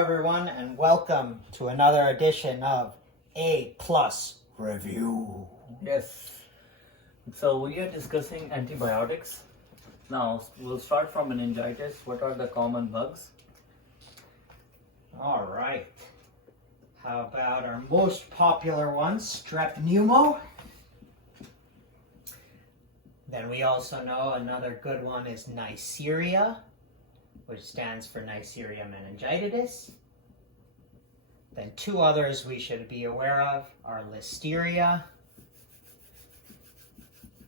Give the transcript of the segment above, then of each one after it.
Everyone, and welcome to another edition of A Plus Review. Yes. So we are discussing antibiotics. Now we'll start from meningitis. What are the common bugs? All right. How about our most popular one, strep pneumo? Then we also know another good one is Neisseria, which stands for Neisseria meningitidis. Then two others we should be aware of are Listeria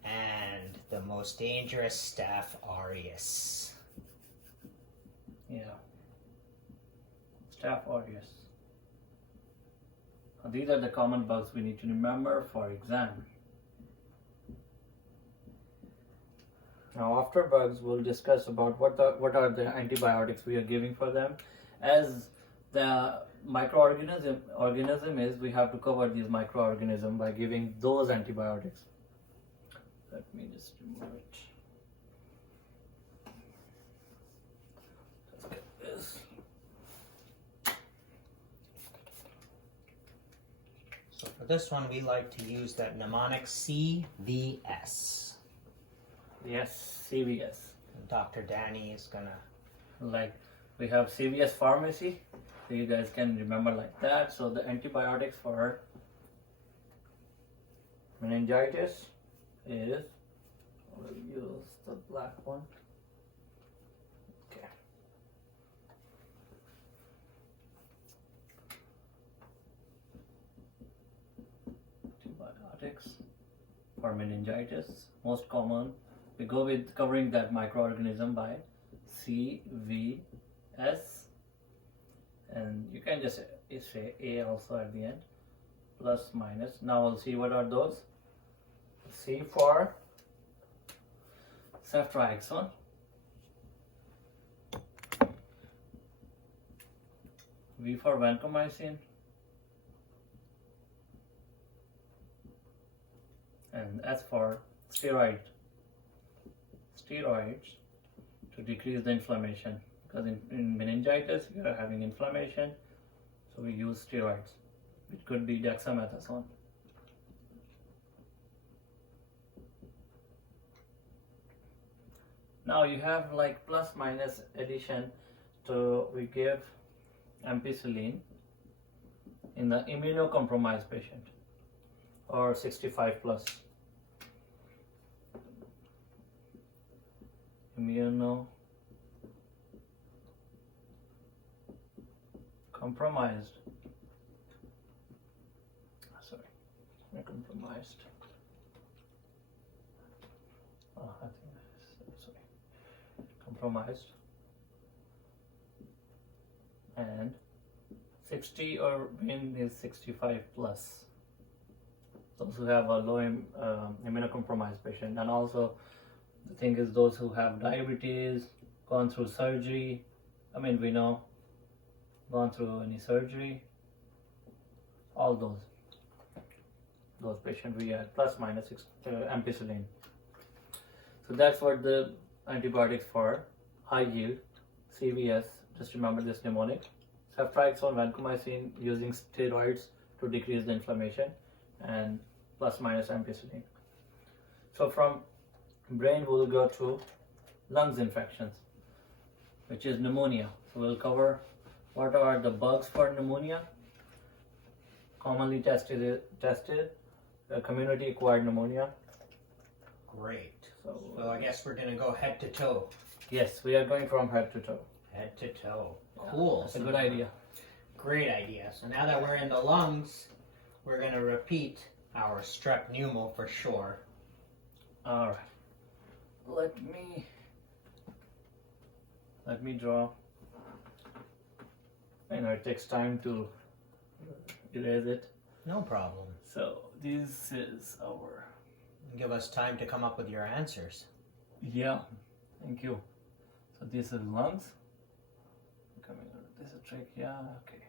and the most dangerous Staph aureus. Yeah. Staph aureus. Now, these are the common bugs we need to remember for exam. Now after bugs, we'll discuss about what are the antibiotics we are giving for them. As the microorganism is, we have to cover these microorganisms by giving those antibiotics. Let me just remove it. Let's get this. So for this one, we like to use that mnemonic CVS. Yes, CVS. And Dr. Danny is gonna... Like we have CVS pharmacy, so you guys can remember like that. So the antibiotics for meningitis is, we'll use the black one. Okay. Antibiotics for meningitis, most common. We go with covering that microorganism by CVS, and you can just say A also at the end, plus minus. Now we'll see what are those. C for ceftriaxone, V for vancomycin, and S for steroids to decrease the inflammation, because in meningitis you are having inflammation, so we use steroids. It could be dexamethasone. Now you have like plus minus addition, so we give ampicillin in the immunocompromised patient or 65 plus. Compromised. Compromised. Compromised. And 60 or win is 65 plus. Those who have a low immunocompromised patient, and also the thing is those who have diabetes, gone through surgery. We know, gone through any surgery, all those patients we add plus minus ampicillin. So that's what the antibiotics for high yield CVS. Just remember this mnemonic: ceftriaxone, vancomycin, using steroids to decrease the inflammation, and plus minus ampicillin. So from brain we'll go to lungs infections, which is pneumonia. So we'll cover what are the bugs for pneumonia. Commonly tested community acquired pneumonia. Great. So I guess we're gonna go head to toe. Yes, we are going from head to toe. Head to toe. Cool. That's a good idea. Great idea. So now that we're in the lungs, we're gonna repeat our strep pneumo for sure. All right. Let me draw. I know it takes time to erase it. No problem. So this is our... Give us time to come up with your answers. Yeah, thank you. So this is lungs. This is trachea. Okay.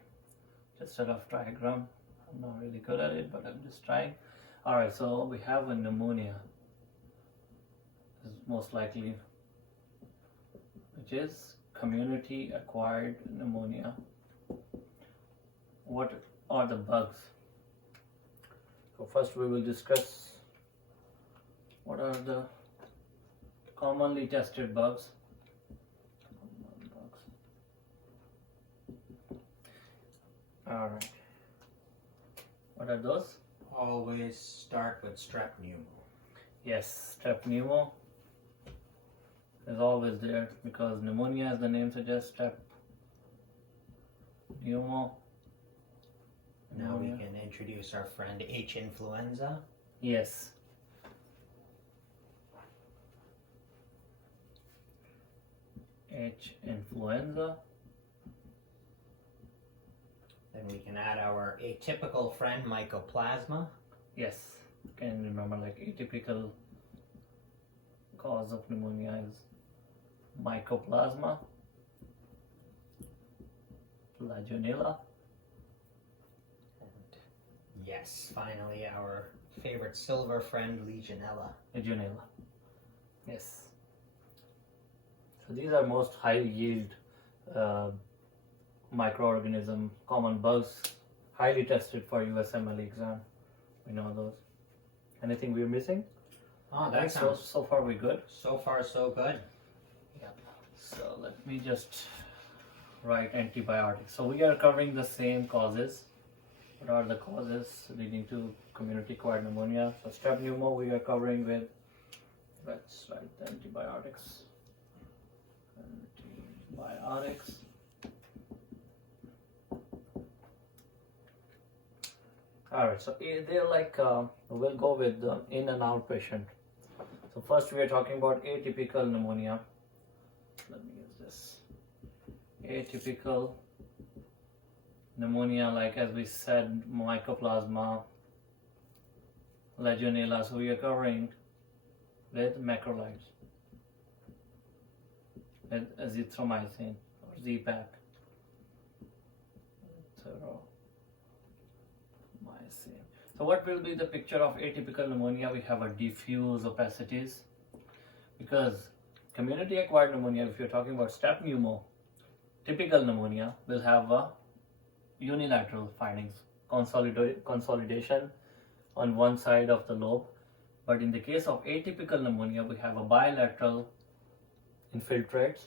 Just a rough diagram. I'm not really good at it, but I'm just trying. All right. So we have a pneumonia. This is most likely, which is community acquired pneumonia. what are the bugs. So first we will discuss what are the commonly tested bugs. Alright. What are those? Always start with strep pneumo. Yes, strep pneumo is always there because pneumonia, as the name suggests, strep pneumo. Now we can introduce our friend H. influenza. Yes. H. influenza. Then we can add our atypical friend mycoplasma. Yes. Can remember, like, atypical cause of pneumonia is mycoplasma, Legionella. And yes, finally our favorite silver friend Legionella. Legionella. Yes. So these are most high yield microorganism, common bugs, highly tested for USMLE exam. We know those. Anything we're missing? Oh, that so, sounds so far we good. so far so good. Yeah. So let me just write antibiotics. So we are covering the same causes. What are the causes leading to community-acquired pneumonia? So strep pneumo we are covering with, let's write the antibiotics. Antibiotics. Alright, so they're like, we'll go with in and out patient. So first we are talking about atypical pneumonia. Let me use this. Atypical pneumonia, like as we said, mycoplasma, Legionella. So we are covering with macrolides, with azithromycin or Z-Pack. So what will be the picture of atypical pneumonia? We have a diffuse opacities because community acquired pneumonia, if you're talking about strep pneumo, typical pneumonia will have a unilateral findings, consolidation on one side of the lobe. But in the case of atypical pneumonia, we have a bilateral infiltrates.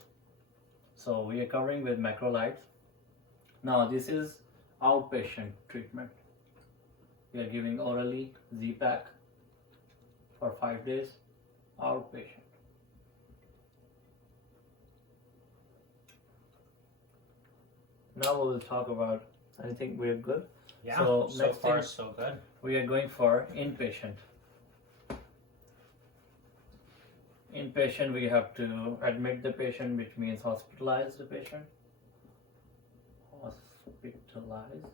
So we are covering with macrolides. Now this is outpatient treatment. We are giving orally Z-Pack for 5 days, outpatient. Now we will talk about, I think we're good. Yeah, so so next far thing, so good. we are going for inpatient. Inpatient, we have to admit the patient, which means hospitalize the patient. Hospitalize.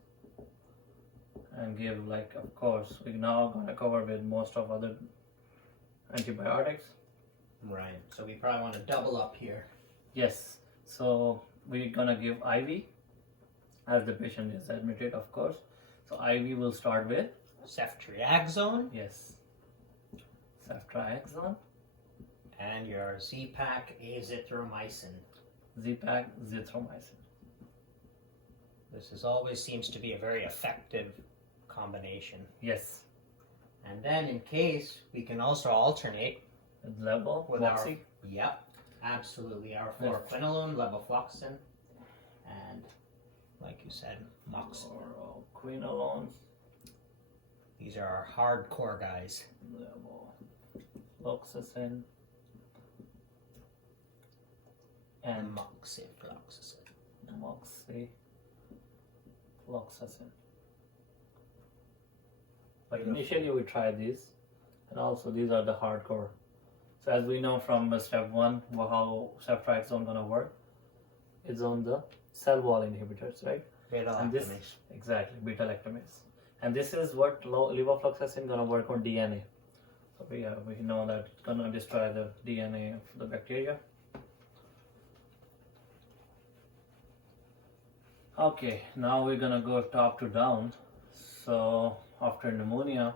And give, like, of course, we're now going to cover with most of other antibiotics. Right, so we probably want to double up here. Yes, so we're going to give IV as the patient is admitted, of course. So IV will start with? Ceftriaxone. Yes, ceftriaxone. And your Z-Pack azithromycin. Z-Pack azithromycin. This always seems to be a very effective combination. Yes. And then in case, we can also alternate With level, with Moxie. Yep, absolutely. Our fluoroquinolone, levofloxacin, and like you said, moxie. Fluoroquinolone. These are our hardcore guys. Levofloxacin. And moxifloxacin. Moxifloxacin. But initially we tried these, and also these are the hardcore. So as we know from step 1, how ceftriaxone gonna work, it's on the cell wall inhibitors, right? And this, exactly, beta-lactamase. And this is what levofloxacin gonna work on DNA. So we know that it's gonna destroy the DNA of the bacteria. Okay, now we're gonna go top to down. So after pneumonia,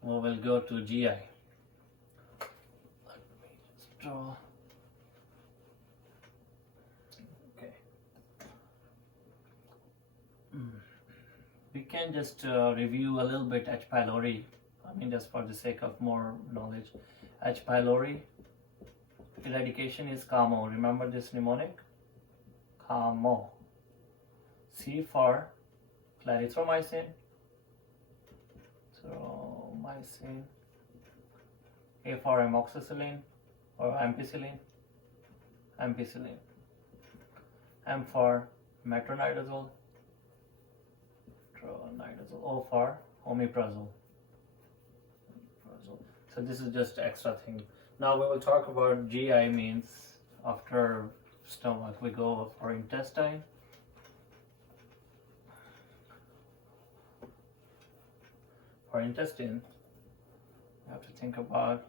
we will go to GI. Let me just draw. Okay. can just review a little bit H. pylori. I mean, just for the sake of more knowledge. H. pylori eradication is CAMO. Remember this mnemonic? CAMO. C for clarithromycin, A for amoxicillin or ampicillin, M for metronidazole, O for omeprazole. So this is just extra thing. Now we will talk about GI, means after stomach we go for intestine. For intestine, you have to think about.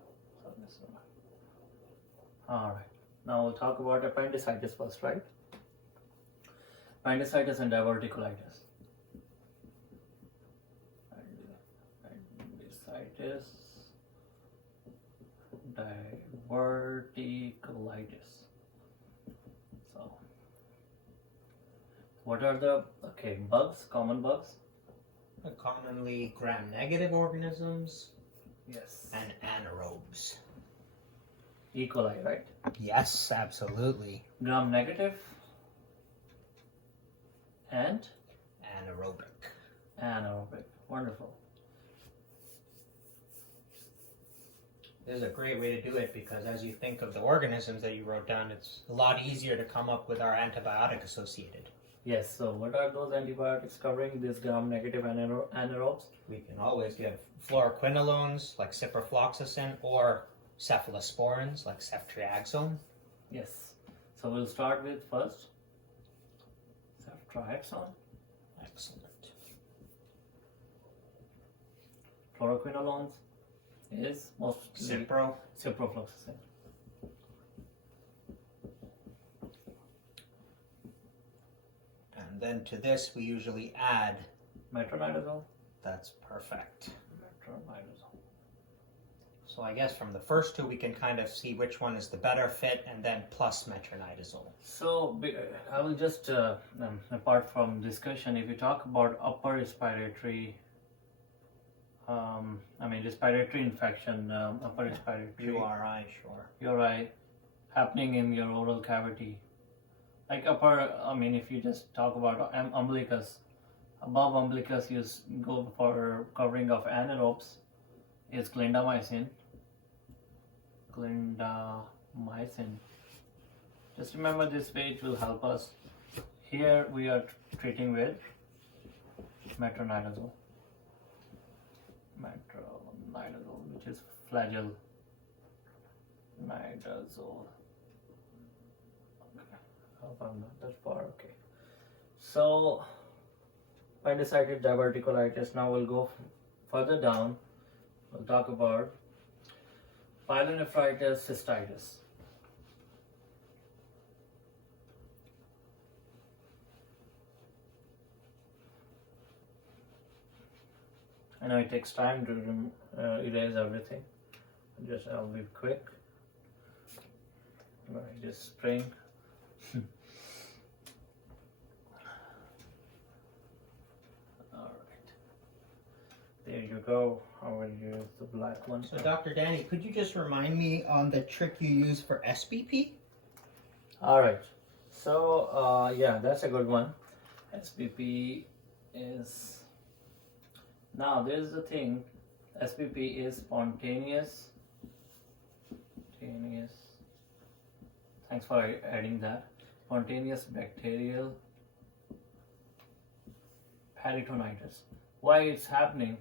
Alright, now we'll talk about appendicitis first, right? Appendicitis and diverticulitis. Appendicitis, diverticulitis. So, what are the bugs? Common bugs? Commonly gram-negative organisms Yes. and anaerobes. E. coli, right? Yes, absolutely. Gram-negative and Anaerobic. anaerobic. Wonderful. This is a great way to do it because as you think of the organisms that you wrote down, it's a lot easier to come up with our antibiotic associated. Yes, so what are those antibiotics covering these gram-negative anaerobes? We can always give fluoroquinolones like ciprofloxacin or cephalosporins like ceftriaxone. Yes. So we'll start with first ceftriaxone. Excellent. Fluoroquinolones is mostly ciprofloxacin. And then to this we usually add. Metronidazole. That's perfect. Metronidazole. So I guess from the first two we can kind of see which one is the better fit, and then plus metronidazole. So I will just, apart from discussion, if you talk about upper respiratory, respiratory infection, upper respiratory. URI, sure. URI happening in your oral cavity. Like if you just talk about umbilicus, above umbilicus you go for covering of anaerobes is clindamycin. Just remember this page will help us. Here we are treating with metronidazole, which is flagyl nidazole. Hope I'm not that far. Okay. So, appendicitis, diverticulitis. Now we'll go further down. We'll talk about pyelonephritis, cystitis. I know it takes time to erase everything. I'll be quick. Just spraying. Alright. There you go. I will use the black one. So Dr. Danny, could you just remind me on the trick you use for SBP? Alright. So, yeah, that's a good one. SBP is... Now, there's the thing. SBP is spontaneous. Thanks for adding that. Spontaneous bacterial peritonitis. Why it's happening?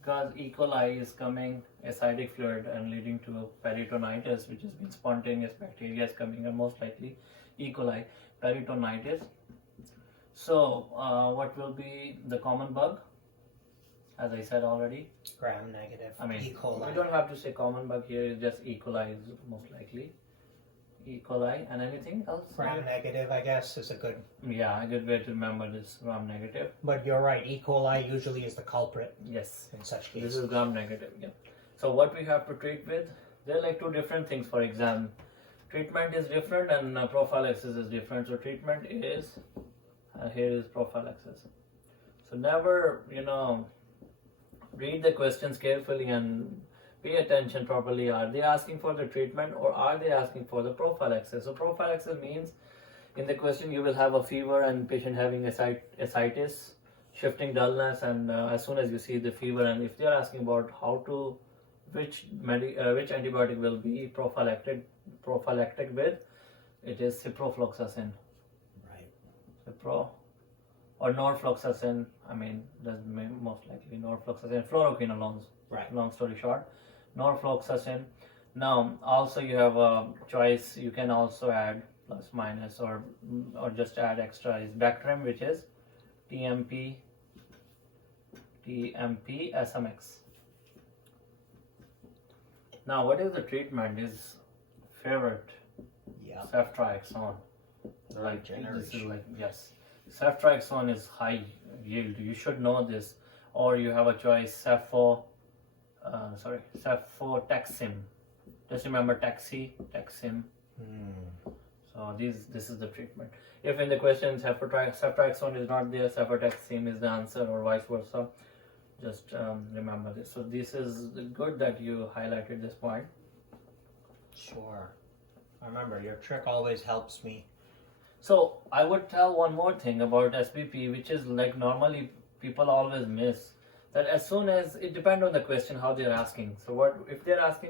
Because E. coli is coming acidic fluid and leading to peritonitis, which has been spontaneous bacteria is coming, and most likely E. coli peritonitis. So, what will be the common bug? As I said already, Gram-negative. E. We coli. don't have to say common bug here. It's just E. coli is most likely. E. coli and anything else? Gram-negative, I guess, is a good. Yeah, a good way to remember this gram-negative. But you're right. E. coli usually is the culprit. Yes. In such This cases. is gram-negative. Yeah. So what we have to treat with? They're like two different things for exam. Treatment is different and prophylaxis is different. So treatment is here is prophylaxis. So never, read the questions carefully and pay attention properly. Are they asking for the treatment or are they asking for the prophylaxis? So prophylaxis means in the question you will have a fever and patient having ascites, shifting dullness, and as soon as you see the fever, and if they are asking about which antibiotic will be prophylactic with, it is ciprofloxacin. Right. Cipro or norfloxacin. I mean, that's most likely norfloxacin, fluoroquinolones. Right. Long story short, norfloxacin. Now, also you have a choice. You can also add plus minus or just add extra is Bactrim, which is TMP SMX. Now, what is the treatment? Is favorite Yeah. ceftriaxone. Right This is yes. Ceftriaxone is high yield. You should know this. Or you have a choice cefotaxime. Just remember taxime. So this is the treatment. If in the question ceftriaxone is not there, cefotaxime is the answer, or vice versa. Just remember this. So this is good that you highlighted this point. Sure. Remember, your trick always helps me. So I would tell one more thing about SBP, which is like normally people always miss, that as soon as it depends on the question how they're asking. So what if they're asking